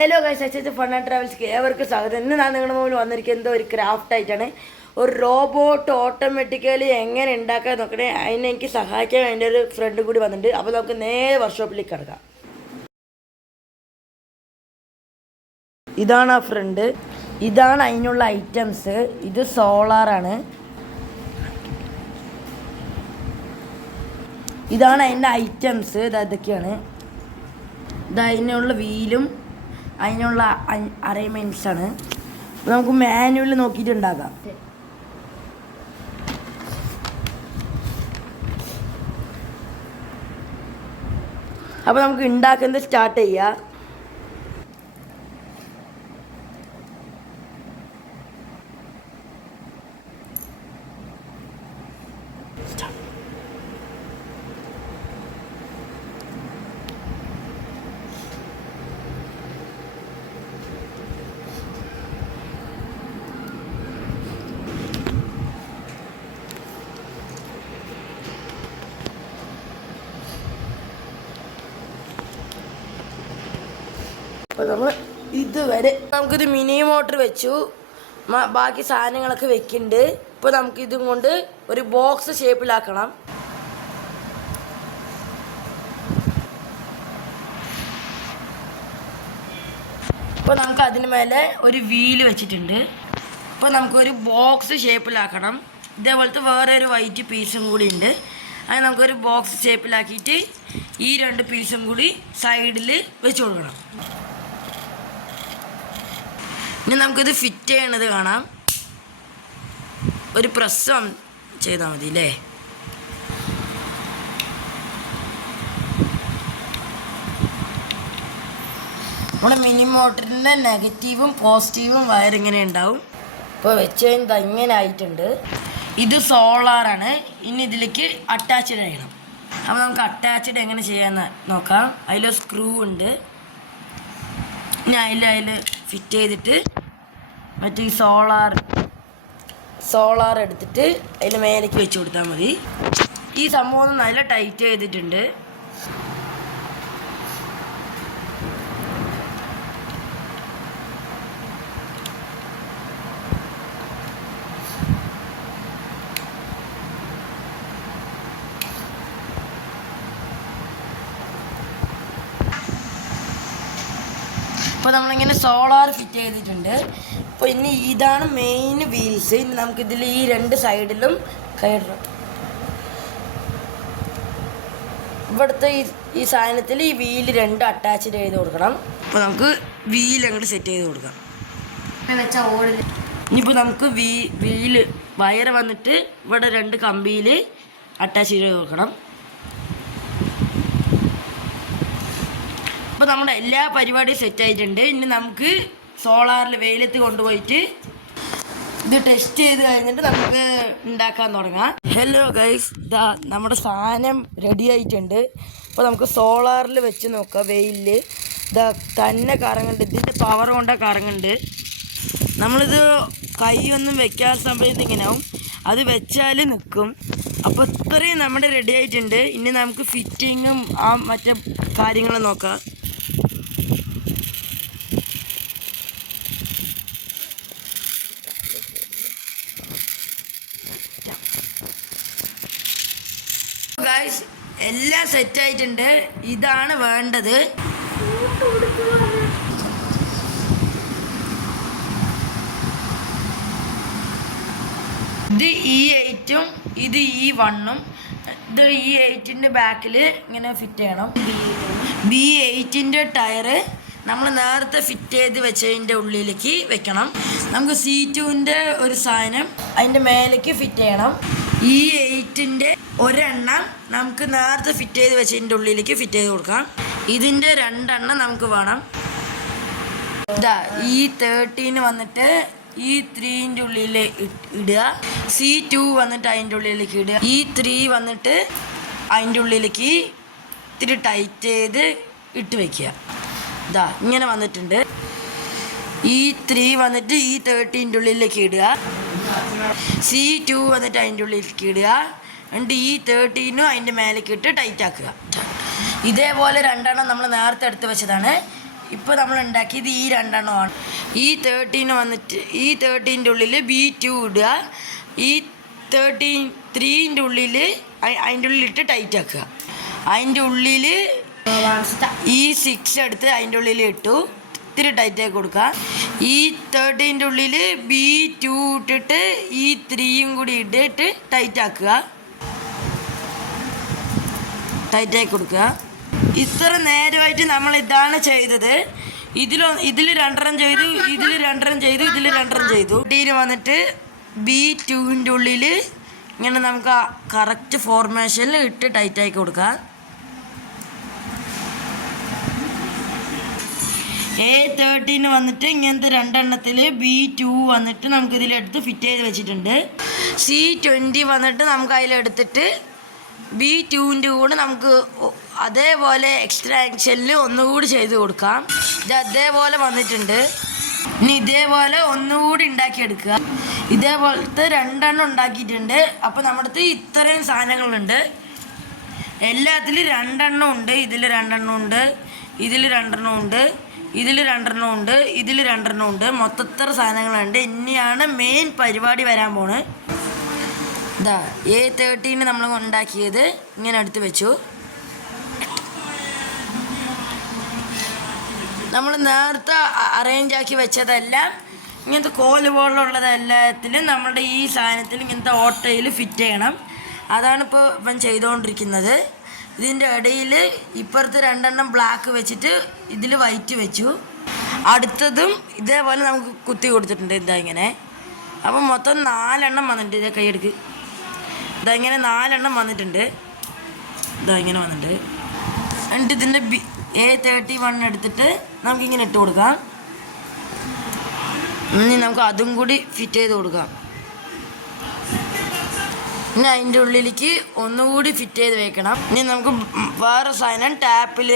Hello guys, അച്ഛൻ fun and ട്രാവൽസ്ക്ക് ഏവർക്കും സ്വാഗതം. ഇന്ന് ഞാൻ നിങ്ങളുടെ മുമ്പിൽ വന്നിരിക്കുന്നത് ഒരു ക്രാഫ്റ്റ് ആയിട്ടാണ്. ഒരു റോബോട്ട് ഓട്ടോമാറ്റിക്കലി എങ്ങനെ ഉണ്ടാക്കാൻ നോക്കണേ, അതിനെ എനിക്ക് സഹായിക്കാൻ എൻ്റെ ഒരു ഫ്രണ്ട് കൂടി വന്നിട്ടുണ്ട്. അപ്പോൾ നമുക്ക് നേരെ വർക്ക്ഷോപ്പിലേക്ക് കിടക്കാം. ഇതാണ് ആ ഫ്രണ്ട്, ഇതാണ് അതിനുള്ള ഐറ്റംസ്. ഇത് സോളാറാണ്. ഇതാണ് അതിൻ്റെ ഐറ്റംസ്. ഇതൊക്കെയാണ്. ഇത് അതിനുള്ള വീലും അതിനുള്ള അറേഞ്ച്മെൻറ്റ്സാണ്. നമുക്ക് മാനുവൽ നോക്കിയിട്ട് ഉണ്ടാക്കാം. അപ്പോൾ നമുക്ക് ഉണ്ടാക്കുന്നത് സ്റ്റാർട്ട് ചെയ്യാം. അപ്പോൾ നമ്മൾ ഇതുവരെ നമുക്കിത് മിനി മോട്ടർ വെച്ചു, ബാക്കി സാധനങ്ങളൊക്കെ വെക്കുന്നുണ്ട്. ഇപ്പോൾ നമുക്കിതും കൊണ്ട് ഒരു ബോക്സ് ഷേപ്പിലാക്കണം. ഇപ്പോൾ നമുക്ക് അതിന് മേലെ ഒരു വീല് വെച്ചിട്ടുണ്ട്. ഇപ്പോൾ നമുക്കൊരു ബോക്സ് ഷേപ്പിലാക്കണം. ഇതേപോലത്തെ വേറെ ഒരു വൈറ്റ് പീസും കൂടി ഉണ്ട്. അത് നമുക്കൊരു ബോക്സ് ഷേപ്പിലാക്കിയിട്ട് ഈ രണ്ട് പീസും കൂടി സൈഡിൽ വെച്ച് കൊടുക്കണം. ഇനി നമുക്കിത് ഫിറ്റ് ചെയ്യണത് കാണാം. ഒരു പ്രസ് ചെയ്താൽ മതി അല്ലേ? നമ്മുടെ മിനി മോട്ടറിൻ്റെ നെഗറ്റീവും പോസിറ്റീവും വയർ ഇങ്ങനെ ഉണ്ടാവും. ഇപ്പോൾ വെച്ച് കഴിഞ്ഞാൽ ഇങ്ങനെ ആയിട്ടുണ്ട്. ഇത് സോളാറാണ്. ഇനി ഇതിലേക്ക് അറ്റാച്ച്ഡ് ചെയ്യണം. അപ്പോൾ നമുക്ക് അറ്റാച്ച്ഡ് എങ്ങനെ ചെയ്യാമെന്ന് നോക്കാം. അതിൽ സ്ക്രൂ ഉണ്ട്. ഇനി അതിൽ ഫിറ്റ് ചെയ്തിട്ട് മറ്റേ ഈ സോളാർ എടുത്തിട്ട് അതിന് മേലേക്ക് വെച്ച് കൊടുത്താൽ മതി. ഈ സംഭവം നല്ല ടൈറ്റ് ചെയ്തിട്ടുണ്ട്. ഇപ്പോൾ നമ്മളിങ്ങനെ സോളാർ ഫിറ്റ് ചെയ്തിട്ടുണ്ട്. അപ്പോൾ ഇനി ഇതാണ് മെയിൻ വീൽസ്. ഇനി നമുക്കിതിൽ ഈ രണ്ട് സൈഡിലും കയറണം. ഇവിടുത്തെ ഈ സാധനത്തിൽ ഈ വീല് രണ്ട് അറ്റാച്ച് ചെയ്ത് കൊടുക്കണം. അപ്പോൾ നമുക്ക് വീൽ അങ്ങോട്ട് സെറ്റ് ചെയ്ത് കൊടുക്കാം. ഇനിയിപ്പോൾ നമുക്ക് വീല് വയർ വന്നിട്ട് ഇവിടെ രണ്ട് കമ്പിയിൽ അറ്റാച്ച് ചെയ്ത് കൊടുക്കണം. അപ്പോൾ നമ്മുടെ എല്ലാ പരിപാടിയും സെറ്റ് ആയിട്ടുണ്ട്. ഇനി നമുക്ക് സോളാറിൽ വെയിലത്ത് കൊണ്ടുപോയിട്ട് ഇത് ടെസ്റ്റ് ചെയ്ത് കഴിഞ്ഞിട്ട് നമുക്ക് ഉണ്ടാക്കാൻ തുടങ്ങാം. ഹലോ ഗൈസ്, ഇതാ നമ്മുടെ സാധനം റെഡി ആയിട്ടുണ്ട്. അപ്പോൾ നമുക്ക് സോളാറിൽ വെച്ച് നോക്കാം. വെയിലിൽ ഇതാ തന്നെ കറങ്ങുന്നുണ്ട്. ഇതിൻ്റെ പവർ കൊണ്ടാണ് കറങ്ങുന്നുണ്ട്. നമ്മളിത് കൈ ഒന്നും വെക്കാത്ത സമയത്ത് ഇങ്ങനെ ആവും. അത് വെച്ചാൽ നിൽക്കും. അപ്പോൾ ഇത്രയും നമ്മുടെ റെഡി ആയിട്ടുണ്ട്. ഇനി നമുക്ക് ഫിറ്റിങ്ങും മറ്റേ കാര്യങ്ങളും നോക്കാം. ഗൈസ്, എല്ലാം സെറ്റ് ആയിട്ടുണ്ട്. ഇതാണ് വേണ്ടത്. ഇത് E8ഉം ഇത് E1ഉം. ഇത് E8ൻ്റെ ബാക്കിൽ ഇങ്ങനെ ഫിറ്റ് ചെയ്യണം. B8ൻ്റെ ടയറ് നമ്മൾ നേരത്തെ ഫിറ്റ് ചെയ്ത് വെച്ചതിൻ്റെ ഉള്ളിലേക്ക് വെക്കണം. നമുക്ക് C2ൻ്റെ ഒരു സാധനം അതിൻ്റെ മേലേക്ക് ഫിറ്റ് ചെയ്യണം. E8ൻ്റെ ഒരെണ്ണം നമുക്ക് നേരത്തെ ഫിറ്റ് ചെയ്ത് വെച്ചതിൻ്റെ ഉള്ളിലേക്ക് ഫിറ്റ് ചെയ്ത് കൊടുക്കാം. ഇതിൻ്റെ രണ്ടെണ്ണം നമുക്ക് വേണം. ഇതാ E13 വന്നിട്ട് E3ൻ്റെ ഉള്ളിൽ ഇടുക. C2 വന്നിട്ട് അതിൻ്റെ ഉള്ളിലേക്ക് ഇടുക. E3 വന്നിട്ട് അതിൻ്റെ ഉള്ളിലേക്ക് ഇത്തിരി ടൈറ്റ് ചെയ്ത് ഇട്ട് വയ്ക്കുക. ഇതാ ഇങ്ങനെ വന്നിട്ടുണ്ട്. E3 വന്നിട്ട് E13ൻ്റെ ഉള്ളിലേക്ക് ഇടുക. C2 വന്നിട്ട് അതിൻ്റെ ഉള്ളിലേക്ക് ഇടുക. എന്നിട്ട് E13 അതിൻ്റെ മേലേക്ക് ഇട്ട് ടൈറ്റ് ആക്കുക. ഇതേപോലെ രണ്ടെണ്ണം നമ്മൾ നേരത്തെ എടുത്ത് വെച്ചതാണ്. ഇപ്പോൾ നമ്മൾ ഉണ്ടാക്കിയത് ഈ രണ്ടെണ്ണമാണ്. ഈ 13 വന്നിട്ട് ഈ 13ൻ്റെ ഉള്ളിൽ B2 ഇടുക. ഈ 13 ഉള്ളിൽ അതിൻ്റെ ഉള്ളിലിട്ട് ടൈറ്റ് ആക്കുക. അതിൻ്റെ ഉള്ളിൽ ഈ 6 എടുത്ത് അതിൻ്റെ ഉള്ളിൽ ഇട്ടു ഇത്തിരി ടൈറ്റാക്കി കൊടുക്കുക. ഈ 13ൻ്റെ ഉള്ളിൽ B2 ഇട്ടിട്ട് ഈ 3യും കൂടി ഇട്ടിട്ട് ടൈറ്റാക്കുക. ടൈറ്റാക്കി കൊടുക്കുക. ഇത്ര നേരമായിട്ട് നമ്മൾ ഇതാണ് ചെയ്തത്. ഇതിൽ രണ്ടെണ്ണം ചെയ്തു, ഇതിൽ രണ്ടെണ്ണം ചെയ്തു, ഇതിൽ രണ്ടെണ്ണം ചെയ്തു. ഡീന് വന്നിട്ട് B2ൻ്റെ ഉള്ളിൽ ഇങ്ങനെ നമുക്ക് കറക്റ്റ് ഫോർമേഷനിൽ ഇട്ട് ടൈറ്റാക്കി കൊടുക്കാം. A13 വന്നിട്ട് ഇങ്ങനത്തെ രണ്ടെണ്ണത്തിൽ B2 വന്നിട്ട് നമുക്ക് ഇതിലെടുത്ത് ഫിറ്റ് ചെയ്ത് വെച്ചിട്ടുണ്ട്. C20 വന്നിട്ട് നമുക്ക് അതിലെടുത്തിട്ട് B2ൻ്റെ കൂടെ നമുക്ക് അതേപോലെ എക്സ്ട്രാ ആക്ഷനിൽ ഒന്നുകൂടി ചെയ്ത് കൊടുക്കാം. ഇത് അതേപോലെ വന്നിട്ടുണ്ട്. ഇനി ഇതേപോലെ ഒന്നുകൂടി ഉണ്ടാക്കിയെടുക്കുക. ഇതേപോലത്തെ രണ്ടെണ്ണം ഉണ്ടാക്കിയിട്ടുണ്ട്. അപ്പോൾ നമ്മുടെ അടുത്ത് ഇത്രയും സാധനങ്ങളുണ്ട്. എല്ലാത്തിലും രണ്ടെണ്ണം ഉണ്ട്. ഇതിൽ രണ്ടെണ്ണം ഉണ്ട്, ഇതിൽ രണ്ടെണ്ണം ഉണ്ട്, ഇതിൽ രണ്ടെണ്ണം ഉണ്ട്, ഇതിൽ രണ്ടെണ്ണം ഉണ്ട്. മൊത്തത്ര സാധനങ്ങളുണ്ട്. ഇനിയാണ് മെയിൻ പരിപാടി വരാൻ പോണ്. ഇതാ A13 നമ്മൾ ഉണ്ടാക്കിയത് ഇങ്ങനെ എടുത്ത് വെച്ചു. നമ്മൾ നേരത്തെ അറേഞ്ച് ആക്കി വെച്ചതെല്ലാം ഇങ്ങനത്തെ കോല് പോലുള്ളതെല്ലാത്തിലും നമ്മുടെ ഈ സാധനത്തിൽ ഇങ്ങനത്തെ ഓട്ടയിൽ ഫിറ്റ് ചെയ്യണം. അതാണിപ്പോൾ ഇവൻ ചെയ്തുകൊണ്ടിരിക്കുന്നത്. ഇതിൻ്റെ ഇടയിൽ ഇപ്പുറത്ത് രണ്ടെണ്ണം ബ്ലാക്ക് വെച്ചിട്ട് ഇതിൽ വൈറ്റ് വെച്ചു. അടുത്തതും ഇതേപോലെ നമുക്ക് കുത്തി കൊടുത്തിട്ടുണ്ട്. ഇതാ ഇങ്ങനെ. അപ്പം മൊത്തം 4 എണ്ണം വന്നിട്ടുണ്ട്. ഇതേ കൈയെടുക്ക്. ഇതാ ഇങ്ങനെ 4 എണ്ണം വന്നിട്ടുണ്ട്. ഇതാ ഇങ്ങനെ വന്നിട്ടുണ്ട്. എന്നിട്ട് ഇതിൻ്റെ A31 എടുത്തിട്ട് നമുക്കിങ്ങനെ ഇട്ട് കൊടുക്കാം. ഇനി നമുക്ക് അതും കൂടി ഫിറ്റ് ചെയ്ത് കൊടുക്കാം. ഇനി അതിൻ്റെ ഉള്ളിലേക്ക് ഒന്നുകൂടി ഫിറ്റ് ചെയ്ത് വെക്കണം. ഇനി നമുക്ക് വേറെ സാധനം ടാപ്പിൽ